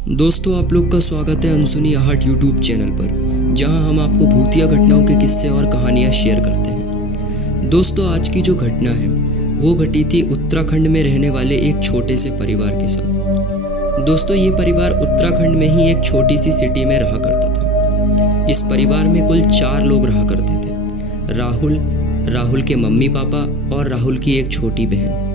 दोस्तों, आप लोग का स्वागत है अनसुनी आहट यूट्यूब चैनल पर, जहां हम आपको भूतिया घटनाओं के किस्से और कहानियां शेयर करते हैं। दोस्तों, आज की जो घटना है वो घटी थी उत्तराखंड में रहने वाले एक छोटे से परिवार के साथ। दोस्तों, ये परिवार उत्तराखंड में ही एक छोटी सी सिटी में रहा करता था। इस परिवार में कुल 4 लोग रहा करते थे। राहुल के मम्मी पापा और राहुल की एक छोटी बहन।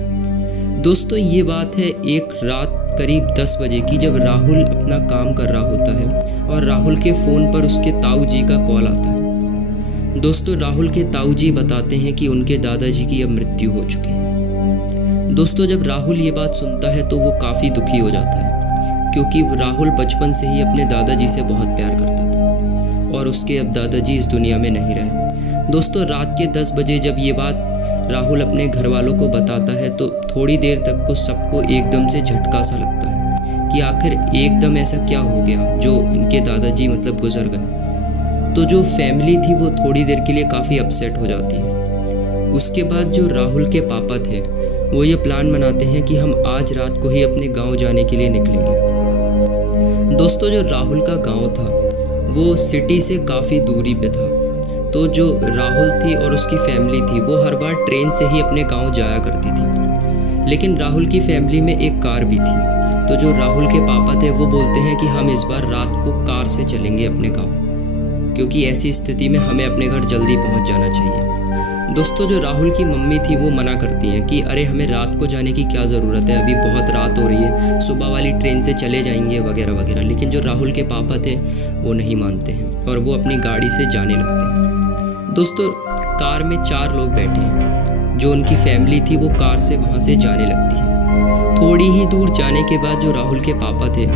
दोस्तों, ये बात है एक रात करीब 10 बजे की, जब राहुल अपना काम कर रहा होता है और राहुल के फ़ोन पर उसके ताऊ जी का कॉल आता है। दोस्तों, राहुल के ताऊ जी बताते हैं कि उनके दादाजी की अब मृत्यु हो चुकी है। दोस्तों, जब राहुल ये बात सुनता है तो वो काफ़ी दुखी हो जाता है, क्योंकि राहुल बचपन से ही अपने दादाजी से बहुत प्यार करता था और उसके अब दादाजी इस दुनिया में नहीं रहे। दोस्तों, रात के 10 बजे जब ये बात राहुल अपने घर वालों को बताता है तो थोड़ी देर तक को सबको एकदम से झटका सा लगता है कि आखिर एकदम ऐसा क्या हो गया जो इनके दादाजी गुजर गए। तो जो फैमिली थी वो थोड़ी देर के लिए काफ़ी अपसेट हो जाती है। उसके बाद जो राहुल के पापा थे वो ये प्लान बनाते हैं कि हम आज रात को ही अपने गांव जाने के लिए निकलेंगे। दोस्तों, जो राहुल का गांव था वो सिटी से काफ़ी दूरी पे था। तो जो राहुल थी और उसकी फैमिली थी वो हर बार ट्रेन से ही अपने गांव जाया करती थी, लेकिन राहुल की फैमिली में एक कार भी थी। तो जो राहुल के पापा थे वो बोलते हैं कि हम इस बार रात को कार से चलेंगे अपने गांव, क्योंकि ऐसी स्थिति में हमें अपने घर जल्दी पहुंच जाना चाहिए। दोस्तों, जो राहुल की मम्मी थी वो मना करती हैं कि अरे हमें रात को जाने की क्या ज़रूरत है, अभी बहुत रात हो रही है, सुबह वाली ट्रेन से चले जाएंगे वगैरह वगैरह। लेकिन जो राहुल के पापा थे वो नहीं मानते हैं और वो अपनी गाड़ी से जाने लगते हैं। दोस्तों, कार में 4 लोग बैठे हैं। जो उनकी फैमिली थी वो कार से वहाँ से जाने लगती है। थोड़ी ही दूर जाने के बाद जो राहुल के पापा थे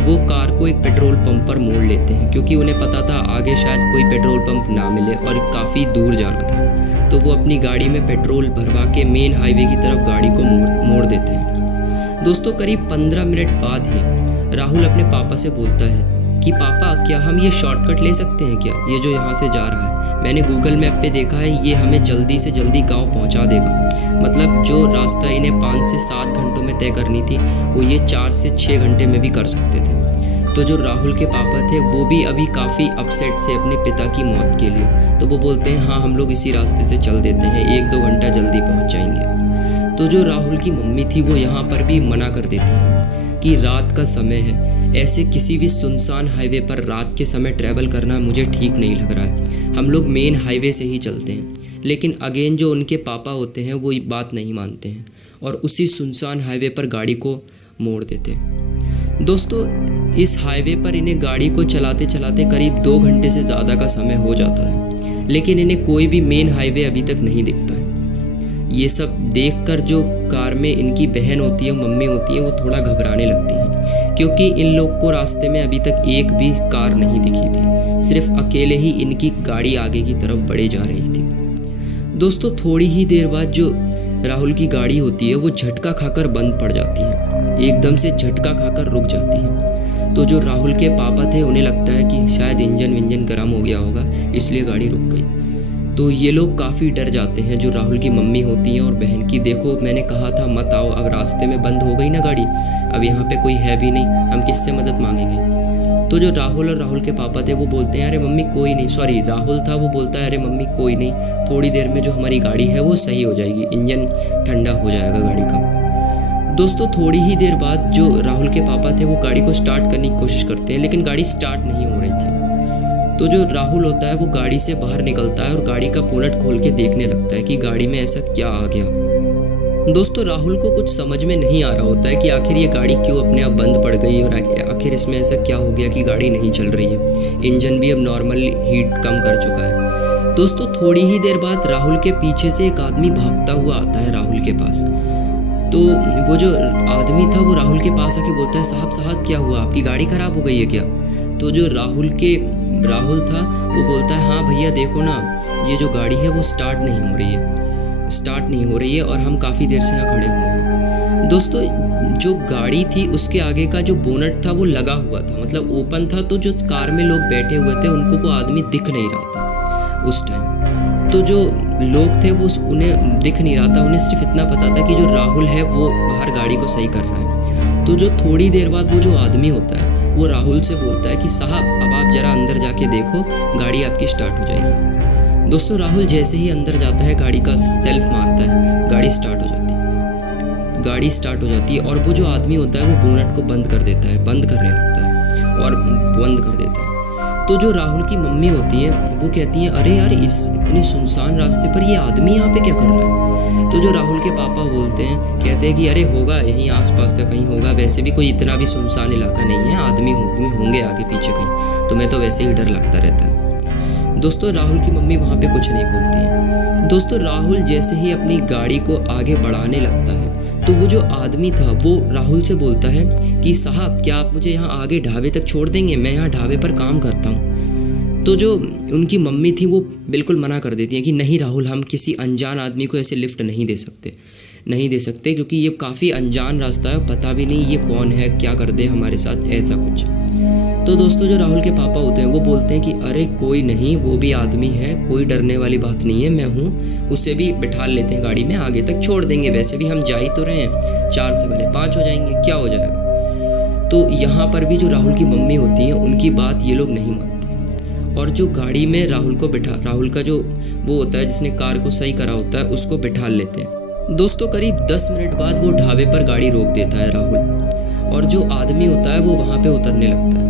वो कार को एक पेट्रोल पंप पर मोड़ लेते हैं, क्योंकि उन्हें पता था आगे शायद कोई पेट्रोल पंप ना मिले और काफ़ी दूर जाना था। तो वो अपनी गाड़ी में पेट्रोल भरवा के मेन हाईवे की तरफ गाड़ी को मोड़ देते हैं। दोस्तों, करीब 15 मिनट बाद ही राहुल अपने पापा से बोलता है कि पापा, क्या हम ये शॉर्टकट ले सकते हैं क्या, ये जो यहाँ से जा रहा है? मैंने गूगल मैप पे देखा है, ये हमें जल्दी से जल्दी गांव पहुंचा देगा। जो रास्ता इन्हें 5 से 7 घंटों में तय करनी थी वो ये 4 से 6 घंटे में भी कर सकते थे। तो जो राहुल के पापा थे वो भी अभी काफ़ी अपसेट से अपने पिता की मौत के लिए। तो वो बोलते हैं हाँ, हम लोग इसी रास्ते से चल देते हैं, 1-2 घंटा जल्दी पहुँच जाएंगे। तो जो राहुल की मम्मी थी वो यहाँ पर भी मना कर देती हैं कि रात का समय है, ऐसे किसी भी सुनसान हाईवे पर रात के समय ट्रैवल करना मुझे ठीक नहीं लग रहा है, हम लोग मेन हाईवे से ही चलते हैं। लेकिन अगेन जो उनके पापा होते हैं वो ये बात नहीं मानते हैं और उसी सुनसान हाईवे पर गाड़ी को मोड़ देते हैं। दोस्तों, इस हाईवे पर इन्हें गाड़ी को चलाते चलाते करीब 2 घंटे से ज़्यादा का समय हो जाता है, लेकिन इन्हें कोई भी मेन हाईवे अभी तक नहीं दिखता है। ये सब देखकर जो कार में इनकी बहन होती है, मम्मी होती है, वो थोड़ा घबराने लगती हैं, क्योंकि इन लोग को रास्ते में अभी तक एक भी कार नहीं दिखी थी, सिर्फ अकेले ही इनकी गाड़ी आगे की तरफ बढ़े जा रही थी। दोस्तों, थोड़ी ही देर बाद जो राहुल की गाड़ी होती है वो झटका खाकर बंद पड़ जाती है, एकदम से झटका खाकर रुक जाती है। तो जो राहुल के पापा थे उन्हें लगता है कि शायद इंजन गर्म हो गया होगा, इसलिए गाड़ी रुक गई। तो ये लोग काफ़ी डर जाते हैं, जो राहुल की मम्मी होती हैं और बहन की। देखो, मैंने कहा था मत आओ, अब रास्ते में बंद हो गई ना गाड़ी, अब यहाँ पे कोई है भी नहीं, हम किससे मदद मांगेंगे? तो जो राहुल और राहुल के पापा थे वो बोलते हैं अरे मम्मी कोई नहीं, सॉरी राहुल था, वो बोलता है अरे मम्मी कोई नहीं, थोड़ी देर में जो हमारी गाड़ी है वो सही हो जाएगी, इंजन ठंडा हो जाएगा गाड़ी का। दोस्तों, थोड़ी ही देर बाद जो राहुल के पापा थे वो गाड़ी को स्टार्ट करने की कोशिश करते हैं, लेकिन गाड़ी स्टार्ट नहीं हो रही थी। तो जो राहुल होता है वो गाड़ी से बाहर निकलता है और गाड़ी का बोनट खोल के देखने लगता है कि गाड़ी में ऐसा क्या आ गया। दोस्तों, राहुल को कुछ समझ में नहीं आ रहा होता है कि आखिर ये गाड़ी क्यों अपने आप बंद पड़ गई और आखिर इसमें ऐसा क्या हो गया कि गाड़ी नहीं चल रही है, इंजन भी अब नॉर्मल हीट कम कर चुका है। दोस्तों, थोड़ी ही देर बाद राहुल के पीछे से एक आदमी भागता हुआ आता है राहुल के पास। तो वो जो आदमी था वो राहुल के पास आके बोलता है साहब क्या हुआ, आपकी गाड़ी ख़राब हो गई है क्या? तो जो राहुल था वो बोलता है हाँ भैया देखो ना, ये जो गाड़ी है वो स्टार्ट नहीं हो रही है और हम काफ़ी देर से यहाँ खड़े हुए हैं। दोस्तों, जो गाड़ी थी उसके आगे का जो बोनट था वो लगा हुआ था, ओपन था। तो जो कार में लोग बैठे हुए थे उनको वो आदमी दिख नहीं रहा था उस टाइम। तो जो लोग थे वो उन्हें दिख नहीं रहा था, उन्हें सिर्फ इतना पता था कि जो राहुल है वो बाहर गाड़ी को सही कर रहा है। तो जो थोड़ी देर बाद वो जो आदमी होता है वो राहुल से बोलता है कि साहब अब आप ज़रा अंदर जाके देखो, गाड़ी आपकी स्टार्ट हो जाएगी। दोस्तों राहुल जैसे ही अंदर जाता है, गाड़ी का सेल्फ मारता है, गाड़ी स्टार्ट हो जाती है। गाड़ी स्टार्ट हो जाती है और वो जो आदमी होता है वो बोनट को बंद कर देता है, बंद करने लगता है और बंद कर देता है। तो जो राहुल की मम्मी होती हैं वो कहती हैं, अरे यार इस इतने सुनसान रास्ते पर ये आदमी यहाँ पे क्या कर रहा है। तो जो राहुल के पापा बोलते हैं, कहते हैं कि अरे होगा यहीं आसपास का कहीं होगा, वैसे भी कोई इतना भी सुनसान इलाका नहीं है, आदमी होंगे आगे पीछे कहीं, तुम्हें तो वैसे ही डर लगता रहता है। दोस्तों राहुल की मम्मी वहाँ पे कुछ नहीं बोलती है। दोस्तों राहुल जैसे ही अपनी गाड़ी को आगे बढ़ाने लगता है तो वो जो आदमी था वो राहुल से बोलता है कि साहब क्या आप मुझे यहाँ आगे ढाबे तक छोड़ देंगे, मैं यहाँ ढाबे पर काम करता हूँ। तो जो उनकी मम्मी थी वो बिल्कुल मना कर देती हैं कि नहीं राहुल, हम किसी अनजान आदमी को ऐसे लिफ्ट नहीं दे सकते क्योंकि ये काफ़ी अनजान रास्ता है, पता भी नहीं ये कौन है, क्या कर दे हमारे साथ, ऐसा कुछ। तो दोस्तों जो राहुल के पापा होते हैं वो बोलते हैं कि अरे कोई नहीं, वो भी आदमी है, कोई डरने वाली बात नहीं है, मैं हूँ, उसे भी बिठा लेते हैं गाड़ी में, आगे तक छोड़ देंगे, वैसे भी हम जा ही तो रहे हैं, 4 से पहले 5 हो जाएंगे, क्या हो जाएगा। तो यहाँ पर भी जो राहुल की मम्मी होती हैं उनकी बात ये लोग नहीं मानते और जो गाड़ी में राहुल का जो वो होता है जिसने कार को सही करा होता है उसको बिठा लेते हैं। दोस्तों करीब 10 मिनट बाद वो ढाबे पर गाड़ी रोक देता है राहुल और जो आदमी होता है वो वहाँ पे उतरने लगता है।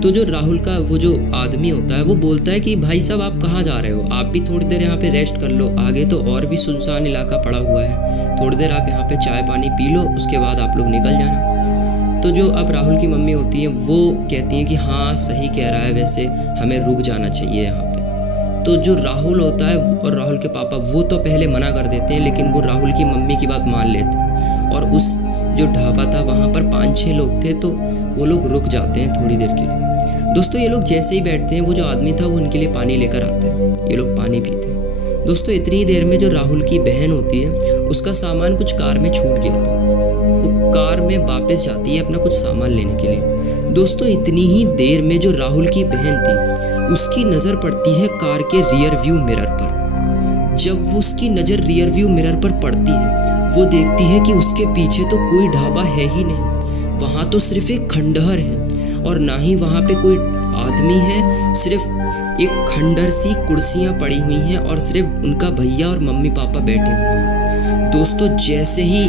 तो जो राहुल का वो जो आदमी होता है वो बोलता है कि भाई साहब आप कहाँ जा रहे हो, आप भी थोड़ी देर यहाँ पे रेस्ट कर लो, आगे तो और भी सुनसान इलाका पड़ा हुआ है, थोड़ी देर आप यहाँ पे चाय पानी पी लो, उसके बाद आप लोग निकल जाना। तो जो अब राहुल की मम्मी होती हैं वो कहती हैं कि हाँ सही कह रहा है, वैसे हमें रुक जाना चाहिए यहाँ पे। तो जो राहुल होता है और राहुल के पापा वो तो पहले मना कर देते हैं, लेकिन वो राहुल की मम्मी की बात मान लेते हैं और उस जो ढाबा था वहाँ पर 5-6 लोग थे तो वो लोग रुक जाते हैं थोड़ी देर के लिए। दोस्तों ये लोग जैसे ही बैठते हैं वो जो आदमी था वो उनके लिए पानी लेकर आता है, ये लोग पानी पीते हैं। दोस्तों इतनी ही देर में जो राहुल की बहन होती है उसका सामान कुछ कार में छूट गया था, वो कार में वापस जाती है अपना कुछ सामान लेने के लिए। दोस्तों इतनी ही देर में जो राहुल की बहन थी उसकी नज़र पड़ती है कार के रियर व्यू मिरर पर। जब वो उसकी नज़र रियर व्यू मिरर पर पड़ती है वो देखती है कि उसके पीछे तो कोई ढाबा है ही नहीं, वहाँ तो सिर्फ एक खंडहर है और ना ही वहाँ पे कोई आदमी है, सिर्फ एक खंडहर सी कुर्सियाँ पड़ी हुई हैं और सिर्फ उनका भैया और मम्मी पापा बैठे हुए हैं। दोस्तों जैसे ही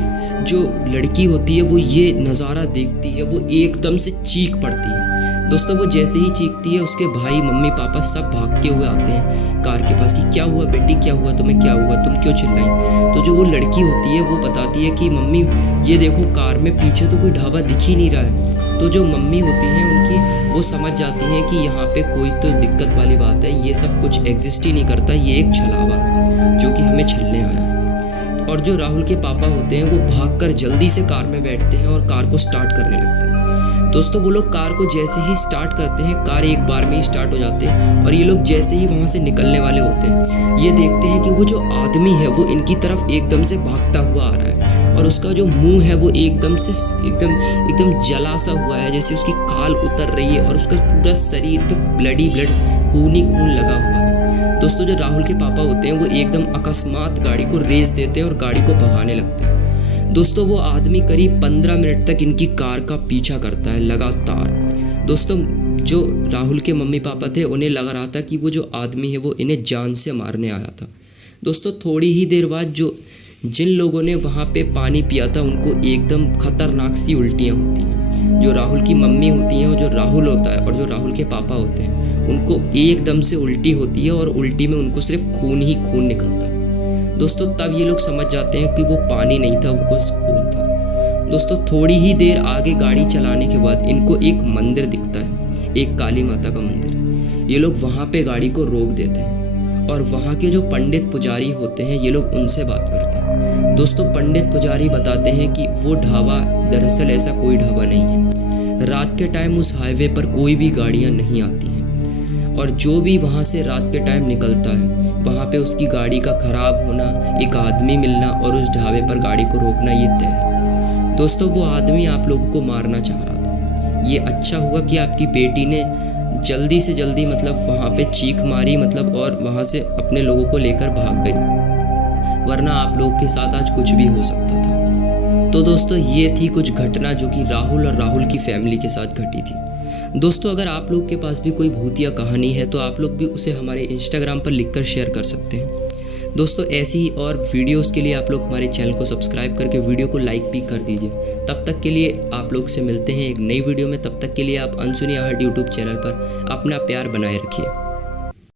जो लड़की होती है वो ये नज़ारा देखती है वो एकदम से चीख पड़ती है। दोस्तों वो जैसे ही चीखती है उसके भाई मम्मी पापा सब भागते हुए आते हैं कार के पास कि क्या हुआ बेटी, क्या हुआ तुम्हें, क्या हुआ, तुम क्यों चिल्लाई। तो जो वो लड़की होती है वो बताती है कि मम्मी ये देखो कार में पीछे तो कोई ढाबा दिख ही नहीं रहा है। तो जो मम्मी होती हैं उनकी वो समझ जाती हैं कि यहाँ पे कोई तो दिक्कत वाली बात है, ये सब कुछ एग्जिस्ट ही नहीं करता, ये एक छलावा है जो कि हमें छलने आया है। और जो राहुल के पापा होते हैं वो भागकर जल्दी से कार में बैठते हैं और कार को स्टार्ट करने लगते हैं। दोस्तों वो लोग कार को जैसे ही स्टार्ट करते हैं कार एक बार में ही स्टार्ट हो जाते हैं और ये लोग जैसे ही वहाँ से निकलने वाले होते हैं ये देखते हैं कि वो जो आदमी है वो इनकी तरफ एकदम से भागता हुआ आ रहा है और उसका जो मुंह है वो एकदम जला सा हुआ है, जैसे उसकी खाल उतर रही है और उसका पूरा शरीर पे ब्लड खून ही खून लगा हुआ है। दोस्तों जो राहुल के पापा होते हैं वो एकदम अकस्मात गाड़ी को रेस देते हैं और गाड़ी को भगाने लगते हैं। दोस्तों वो आदमी करीब 15 मिनट तक इनकी कार का पीछा करता है लगातार। दोस्तों जो राहुल के मम्मी पापा थे उन्हें लग रहा था कि वो जो आदमी है वो इन्हें जान से मारने आया था। दोस्तों थोड़ी ही देर बाद जिन लोगों ने वहाँ पे पानी पिया था उनको एकदम खतरनाक सी उल्टियाँ होती हैं। जो राहुल की मम्मी होती हैं और जो राहुल होता है और जो राहुल के पापा होते हैं उनको एकदम से उल्टी होती है और उल्टी में उनको सिर्फ खून ही खून निकलता है। दोस्तों तब ये लोग समझ जाते हैं कि वो पानी नहीं था, वो कुछ खून था। दोस्तों थोड़ी ही देर आगे गाड़ी चलाने के बाद इनको एक मंदिर दिखता है, एक काली माता का मंदिर। ये लोग वहाँ पे गाड़ी को रोक देते हैं और वहाँ के जो पंडित पुजारी होते हैं ये लोग उनसे बात करते हैं। दोस्तों पंडित पुजारी बताते हैं कि वो ढाबा दरअसल ऐसा कोई ढाबा नहीं है, रात के टाइम उस हाईवे पर कोई भी गाड़ियाँ नहीं आती हैं और जो भी वहाँ से रात के टाइम निकलता है वहाँ पे उसकी गाड़ी का ख़राब होना, एक आदमी मिलना और उस ढाबे पर गाड़ी को रोकना ये तय है। दोस्तों वो आदमी आप लोगों को मारना चाह रहा था। ये अच्छा हुआ कि आपकी बेटी ने जल्दी से जल्दी वहाँ पे चीख मारी और वहाँ से अपने लोगों को लेकर भाग गई, वरना आप लोगों के साथ आज कुछ भी हो सकता था। तो दोस्तों ये थी कुछ घटना जो कि राहुल और राहुल की फैमिली के साथ घटी थी। दोस्तों अगर आप लोग के पास भी कोई भूतिया कहानी है तो आप लोग भी उसे हमारे इंस्टाग्राम पर लिखकर शेयर कर सकते हैं। दोस्तों ऐसी ही और वीडियोस के लिए आप लोग हमारे चैनल को सब्सक्राइब करके वीडियो को लाइक भी कर दीजिए। तब तक के लिए आप लोग से मिलते हैं एक नई वीडियो में। तब तक के लिए आप अनसुनी आहट यूट्यूब चैनल पर अपना प्यार बनाए रखिए।